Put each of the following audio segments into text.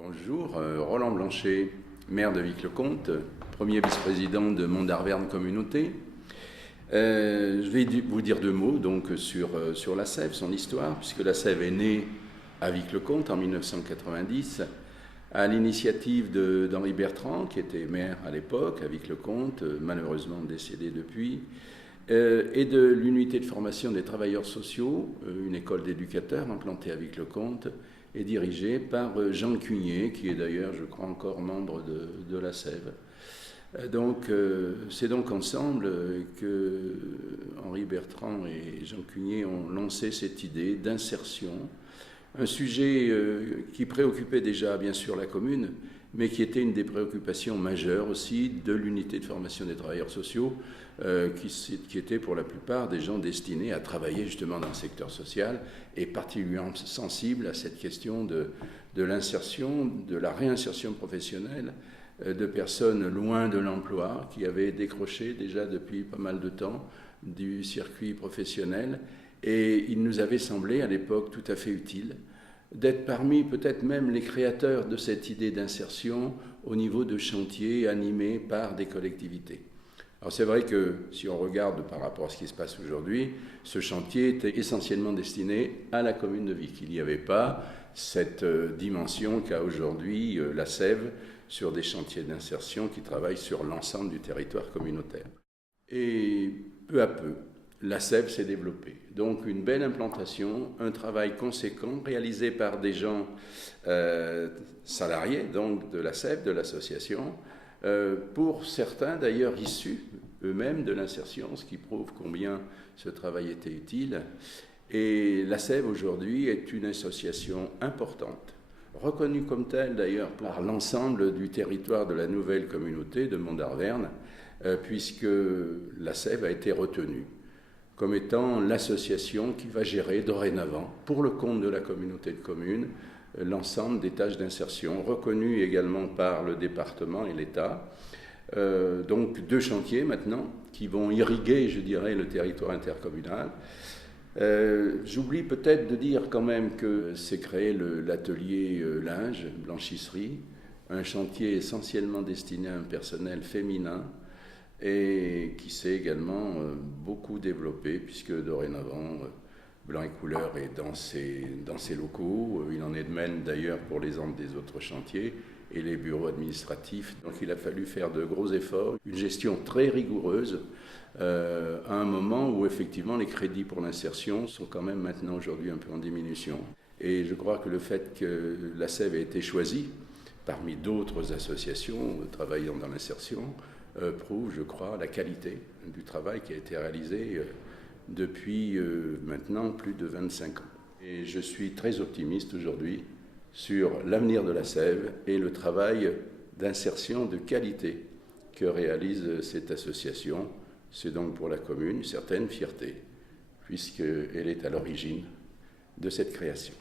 Bonjour, Roland Blanchet, maire de Vic-le-Comte, premier vice-président de Mont-d'Arverne Communauté. Je vais vous dire deux mots donc, sur la Sève, son histoire, puisque la Sève est née à Vic-le-Comte en 1990, à l'initiative d'Henri Bertrand, qui était maire à l'époque, à Vic-le-Comte, malheureusement décédé depuis, et de l'unité de formation des travailleurs sociaux, une école d'éducateurs implantée à Vic-le-Comte, et dirigée par Jean Cugnier, qui est d'ailleurs, je crois, encore membre de la Sève. C'est donc ensemble que Henri Bertrand et Jean Cugnier ont lancé cette idée d'insertion, un sujet qui préoccupait déjà bien sûr la commune, mais qui était une des préoccupations majeures aussi de l'unité de formation des travailleurs sociaux, qui était pour la plupart des gens destinés à travailler justement dans le secteur social et particulièrement sensibles à cette question de l'insertion, de la réinsertion professionnelle de personnes loin de l'emploi, qui avaient décroché déjà depuis pas mal de temps du circuit professionnel. Et il nous avait semblé à l'époque tout à fait utile d'être parmi peut-être même les créateurs de cette idée d'insertion au niveau de chantiers animés par des collectivités. Alors c'est vrai que si on regarde par rapport à ce qui se passe aujourd'hui, ce chantier était essentiellement destiné à la commune de Vic. Il n'y avait pas cette dimension qu'a aujourd'hui la Sève sur des chantiers d'insertion qui travaillent sur l'ensemble du territoire communautaire. Et peu à peu, la Sève s'est développée. Donc une belle implantation, un travail conséquent réalisé par des gens salariés donc de la Sève, de l'association, pour certains d'ailleurs issus eux-mêmes de l'insertion, ce qui prouve combien ce travail était utile. Et la Sève aujourd'hui est une association importante, reconnue comme telle d'ailleurs par l'ensemble du territoire de la nouvelle communauté de Mont-d'Arverne, puisque la Sève a été retenue comme étant l'association qui va gérer dorénavant, pour le compte de la communauté de communes, l'ensemble des tâches d'insertion, reconnues également par le département et l'État. Donc deux chantiers maintenant qui vont irriguer, je dirais, le territoire intercommunal. J'oublie peut-être de dire quand même que c'est créé l'atelier linge, blanchisserie, un chantier essentiellement destiné à un personnel féminin, et qui s'est également beaucoup développé, puisque dorénavant, Blanc et Couleur est dans ses locaux. Il en est de même d'ailleurs pour les des autres chantiers et les bureaux administratifs. Donc il a fallu faire de gros efforts, une gestion très rigoureuse, à un moment où effectivement les crédits pour l'insertion sont quand même maintenant aujourd'hui un peu en diminution. Et je crois que le fait que la Sève ait été choisie parmi d'autres associations travaillant dans l'insertion prouve, je crois, la qualité du travail qui a été réalisé depuis maintenant plus de 25 ans. Et je suis très optimiste aujourd'hui sur l'avenir de la Sève et le travail d'insertion de qualité que réalise cette association. C'est donc pour la commune une certaine fierté, puisqu'elle est à l'origine de cette création.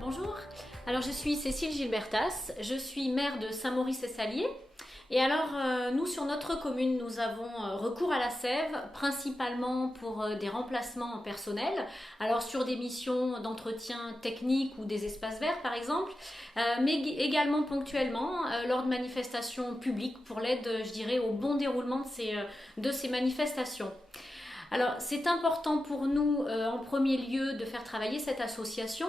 Bonjour, alors je suis Cécile Gilbertas, je suis maire de Saint-Maurice-et-Salier. Et alors nous sur notre commune, nous avons recours à la Sève principalement pour des remplacements personnels, alors sur des missions d'entretien technique ou des espaces verts par exemple, mais également ponctuellement lors de manifestations publiques pour l'aide, je dirais, au bon déroulement de ces manifestations. Alors c'est important pour nous en premier lieu de faire travailler cette association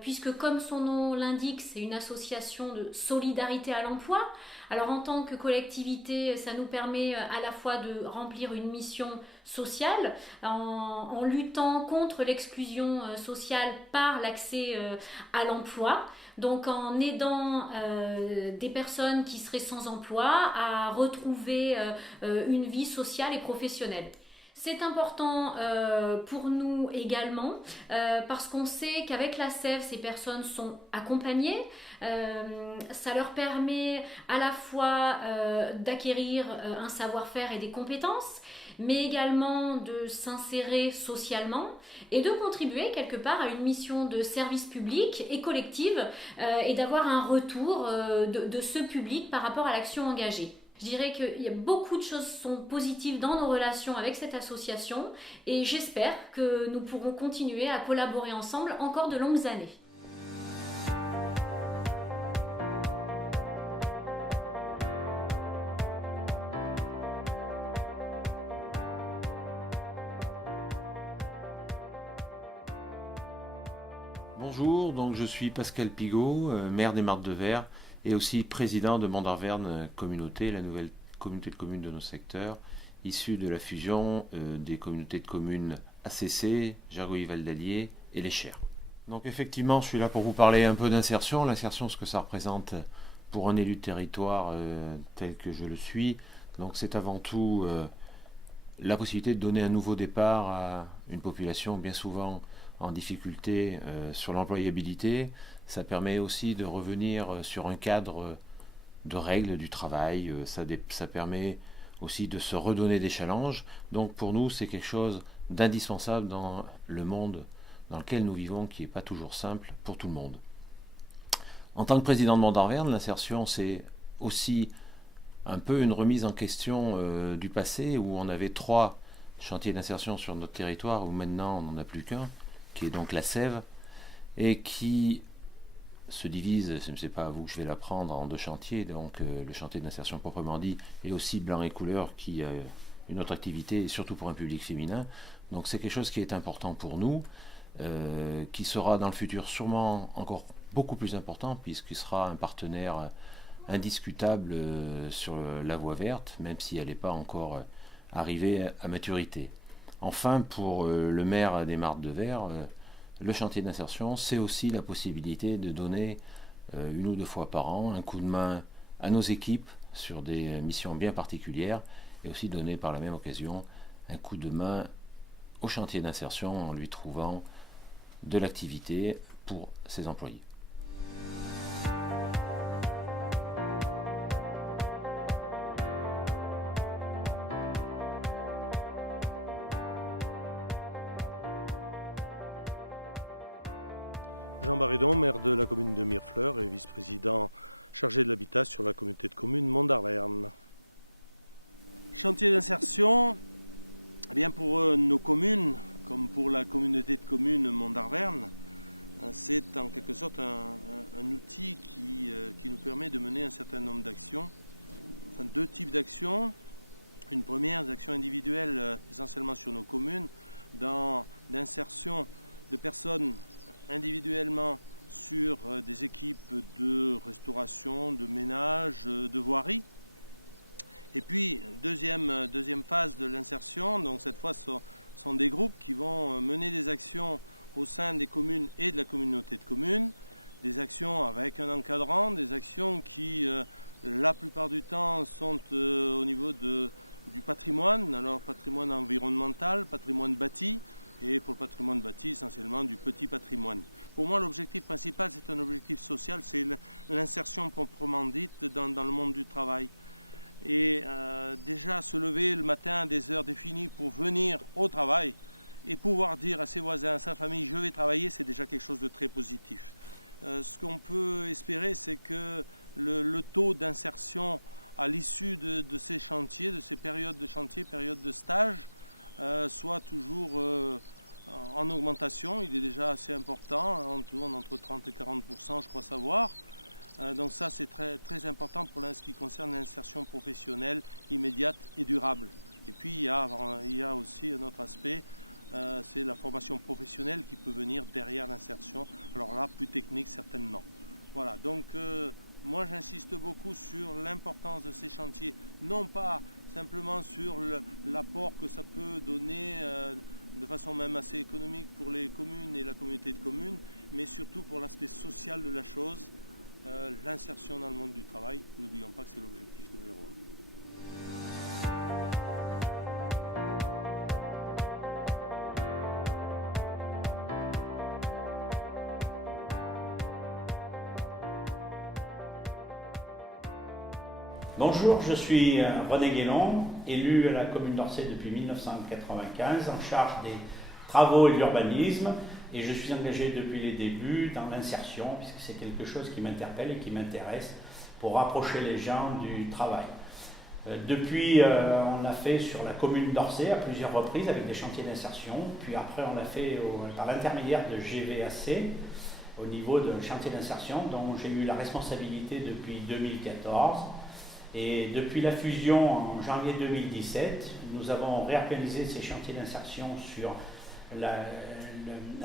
puisque comme son nom l'indique, c'est une association de solidarité à l'emploi. Alors en tant que collectivité, ça nous permet à la fois de remplir une mission sociale en luttant contre l'exclusion sociale par l'accès à l'emploi. Donc en aidant des personnes qui seraient sans emploi à retrouver une vie sociale et professionnelle. C'est important pour nous également parce qu'on sait qu'avec la Sève, ces personnes sont accompagnées. Ça leur permet à la fois d'acquérir un savoir-faire et des compétences, mais également de s'insérer socialement et de contribuer quelque part à une mission de service public et collective et d'avoir un retour de ce public par rapport à l'action engagée. Je dirais qu'il y a beaucoup de choses qui sont positives dans nos relations avec cette association et j'espère que nous pourrons continuer à collaborer ensemble encore de longues années. Bonjour, donc je suis Pascal Pigot, maire des Martres de Verre et aussi président de Mont-d'Arverne Communauté, la nouvelle communauté de communes de nos secteurs, issue de la fusion des communautés de communes ACC, Jargoï-Val d'Allier et Les Chers. Donc effectivement, je suis là pour vous parler un peu d'insertion, l'insertion, ce que ça représente pour un élu de territoire tel que je le suis. Donc c'est avant tout la possibilité de donner un nouveau départ à une population bien souvent en difficulté sur l'employabilité. Ça permet aussi de revenir sur un cadre de règles du travail. Ça permet aussi de se redonner des challenges. Donc pour nous, c'est quelque chose d'indispensable dans le monde dans lequel nous vivons, qui n'est pas toujours simple pour tout le monde. En tant que président de Mont-d'Arverne, l'insertion, c'est aussi un peu une remise en question du passé, où on avait 3 chantiers d'insertion sur notre territoire, où maintenant on n'en a plus qu'un, qui est donc la Sève, et qui se divise, ce n'est pas à vous que je vais l'apprendre, en 2 chantiers, donc le chantier d'insertion proprement dit, et aussi Blanc et Couleur, qui a une autre activité, et surtout pour un public féminin. Donc c'est quelque chose qui est important pour nous, qui sera dans le futur sûrement encore beaucoup plus important, puisqu'il sera un partenaire indiscutable sur la voie verte, même si elle n'est pas encore arrivée à maturité. Enfin, pour le maire des Martres de Verre, le chantier d'insertion, c'est aussi la possibilité de donner 1 ou 2 fois par an un coup de main à nos équipes sur des missions bien particulières, et aussi donner par la même occasion un coup de main au chantier d'insertion en lui trouvant de l'activité pour ses employés. Jean Baridon, maire de la commune de Mirefleurs et vice-président chargé de l'habitat sur la communauté de communes Mont-d'Arverne. Chantier d'insertion, eh bien pour nos communes, comme pour la communauté de communes Mont-d'Arverne, c'est en quelque sorte un outil qui nous permet de mener un certain nombre d'actions, enfin 2 types d'actions. Une première, des actions individuelles essentiellement sur nos communes, d'insertion de personnes individuellement sur des équipes de restauration, de ménage, de voirie. Et puis, deuxième phase de l'insertion, donc cette fois ce sont des groupes qui vont mener des actions au sein des communes et de la communauté de communes, des actions avec un encadrant, des actions qui, la plupart du temps, sont au niveau du patrimoine, alors patrimoine environnemental, patrimoine bâti, et pour le patrimoine bâti, essentiellement du petit patrimoine. Pour moi, l'objectif principal, c'est un objectif social, c'est l'insertion proprement dite dans le monde du travail. Et déjà se lever le matin à des heures définies pour venir au travail et pouvoir dire à ses voisins, à sa famille, je vais travailler, c'est déjà quelque chose de très positif. Ce qu'on peut espérer, c'est que le taux d'insertion à l'issue de ces chantiers, de ces périodes de chantier, périodes de stage, soit toujours en augmentation. Il est déjà assez important, on tourne entre 30 et 40%, je crois savoir. Donc ça, c'est très, très important pour ce qui concerne l'insertion professionnelle immédiate et durable. Et puis il y a aussi un autre aspect, c'est la formation professionnelle qui peut venir derrière l'insertion. Alors là, plus technique certainement. Voilà, donc moi j'insiste beaucoup sur l'importance de ces chantiers, non pas simplement sur l'apport que ça peut donner de façon même assez économique pour les communes et la communauté de communes, mais surtout pour l'aspect social de la chose. L'insertion dans le monde du travail, n'oublions pas que c'est l'objectif numéro 1. Bonjour, je suis René Guélon, élu à la commune d'Orsay depuis 1995, en charge des travaux et de l'urbanisme, et je suis engagé depuis les débuts dans l'insertion, puisque c'est quelque chose qui m'interpelle et qui m'intéresse pour rapprocher les gens du travail. Depuis, on l'a fait sur la commune d'Orsay à plusieurs reprises avec des chantiers d'insertion, puis après on l'a fait par l'intermédiaire de GVAC au niveau de chantier d'insertion dont j'ai eu la responsabilité depuis 2014. Et depuis la fusion en janvier 2017, nous avons réorganisé ces chantiers d'insertion sur la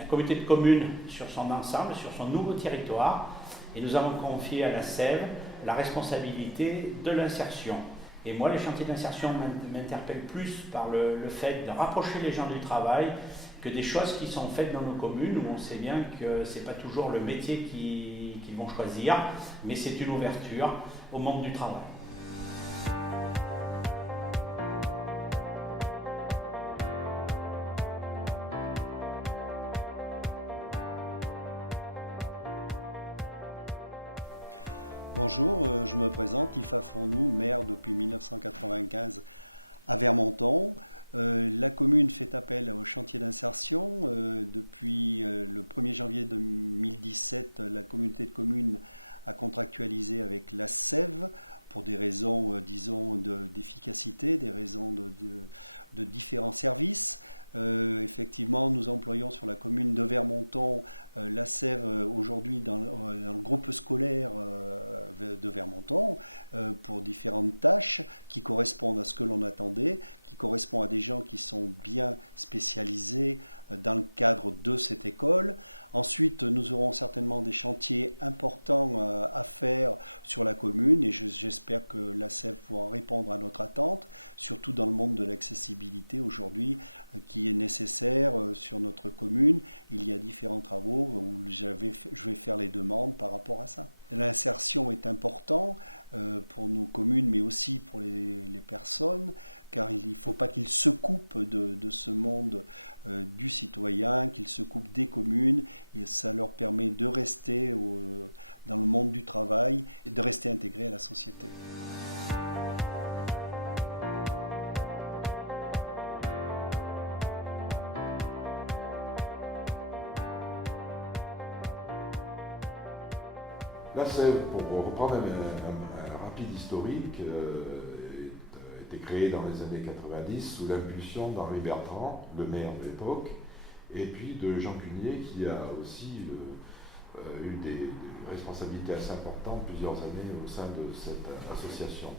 communauté de communes sur son ensemble, sur son nouveau territoire, et nous avons confié à la SEV la responsabilité de l'insertion. Et moi, les chantiers d'insertion m'interpellent plus par le fait de rapprocher les gens du travail que des choses qui sont faites dans nos communes où on sait bien que ce n'est pas toujours le métier qu'ils vont choisir, mais c'est une ouverture au monde du travail. Bonjour, je me présente, Ifa Fournou, maire depuis 1995 à Vermonton. La commune fait appel au chantier d'insertion. Depuis le 1er janvier 2017, la communauté de communes a contractualisé avec la SEV pour des raisons, disons, d'efficacité, des raisons de différents services. Effectivement, nous employons sur la commune de Vermonton la SEV aujourd'hui dans le groupe scolaire de Vermonton pour différentes tâches qui correspondent à ce que l'on attendait, qui correspondent à des gens qui sont bien spécialisés dans le cadre de cette école. Ensuite, nous aurons certainement des chantiers importants à faire sur la commune et j'espère que la SEV pourra répondre à notre attente, surtout dans le monde de l'accessibilité aujourd'hui qui est nécessaire sur notre commune. Il y a différents travaux où je vais faire les demandes par rapport à ça. L'insertion est important pour nos communes, mais aussi pour les personnes, car il ne faut pas qu'ils se coupent de ce monde du citoyen, qu'ils se coupent des communes, et ça leur permet de rester dans le monde du travail et de rester intégrés à la société. La SEV, pour reprendre un rapide historique, a été créée dans les années 90 sous l'impulsion d'Henri Bertrand, le maire de l'époque, et puis de Jean Cunier qui a aussi eu des responsabilités assez importantes plusieurs années au sein de cette association.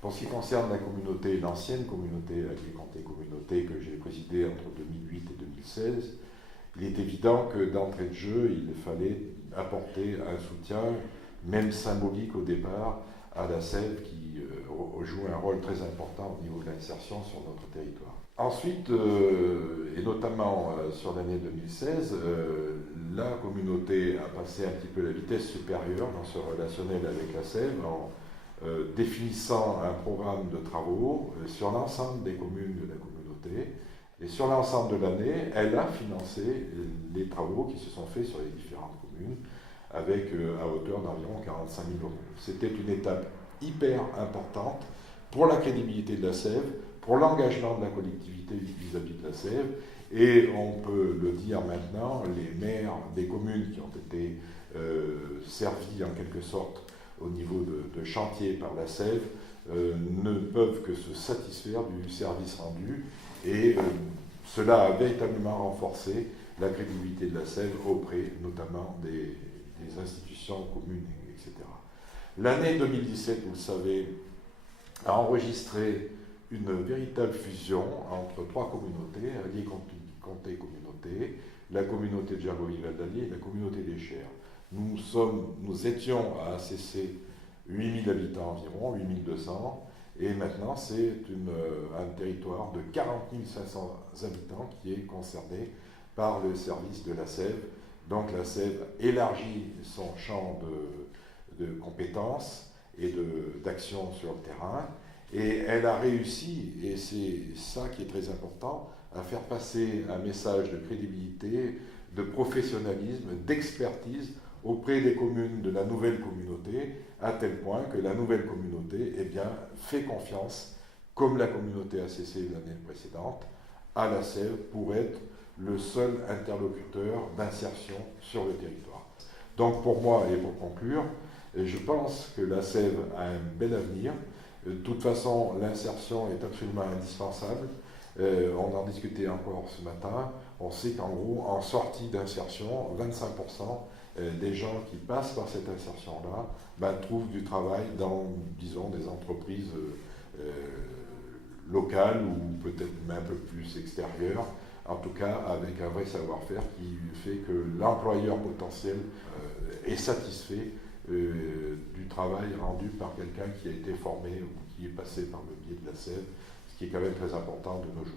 Pour ce qui concerne la communauté, l'ancienne communauté, Allier-Comté Communauté, que j'ai présidée entre 2008 et 2016, il est évident que d'entrée de jeu, il fallait apporter un soutien, même symbolique au départ, à la SEV qui joue un rôle très important au niveau de l'insertion sur notre territoire. Ensuite, et notamment sur l'année 2016, la communauté a passé un petit peu la vitesse supérieure dans ce relationnel avec la SEV en définissant un programme de travaux sur l'ensemble des communes de la communauté. Et sur l'ensemble de l'année, elle a financé les travaux qui se sont faits sur les différentes communes avec à hauteur d'environ 45 000 euros. C'était une étape hyper importante pour la crédibilité de la SEV, pour l'engagement de la collectivité vis-à-vis de la SEV, et on peut le dire maintenant, les maires des communes qui ont été servis en quelque sorte au niveau de chantier par la SEV ne peuvent que se satisfaire du service rendu, et cela a véritablement renforcé la crédibilité de la SEV auprès notamment des institutions communes, etc. L'année 2017, vous le savez, a enregistré une véritable fusion entre trois communautés, Allier-Comté Communauté, la communauté de Gergovie-Val d'Allier et la communauté des Chers. Nous étions à ACC 8000 habitants environ, 8200, et maintenant c'est un territoire de 40 500 habitants qui est concerné par le service de la SEV. Donc la SEV élargit son champ de compétences et d'action sur le terrain, et elle a réussi, et c'est ça qui est très important, à faire passer un message de crédibilité, de professionnalisme, d'expertise auprès des communes de la nouvelle communauté, à tel point que la nouvelle communauté fait confiance, comme la communauté ACC l'année précédente, à la Sève pour être le seul interlocuteur d'insertion sur le territoire. Donc pour moi, et pour conclure, je pense que la Sève a un bel avenir. De toute façon, l'insertion est absolument indispensable. On en discutait encore ce matin. On sait qu'en gros, en sortie d'insertion, 25% des gens qui passent par cette insertion-là trouvent du travail dans, disons, des entreprises locales ou peut-être même un peu plus extérieures, en tout cas avec un vrai savoir-faire qui fait que l'employeur potentiel est satisfait du travail rendu par quelqu'un qui a été formé ou qui est passé par le biais de la Sève, ce qui est quand même très important de nos jours.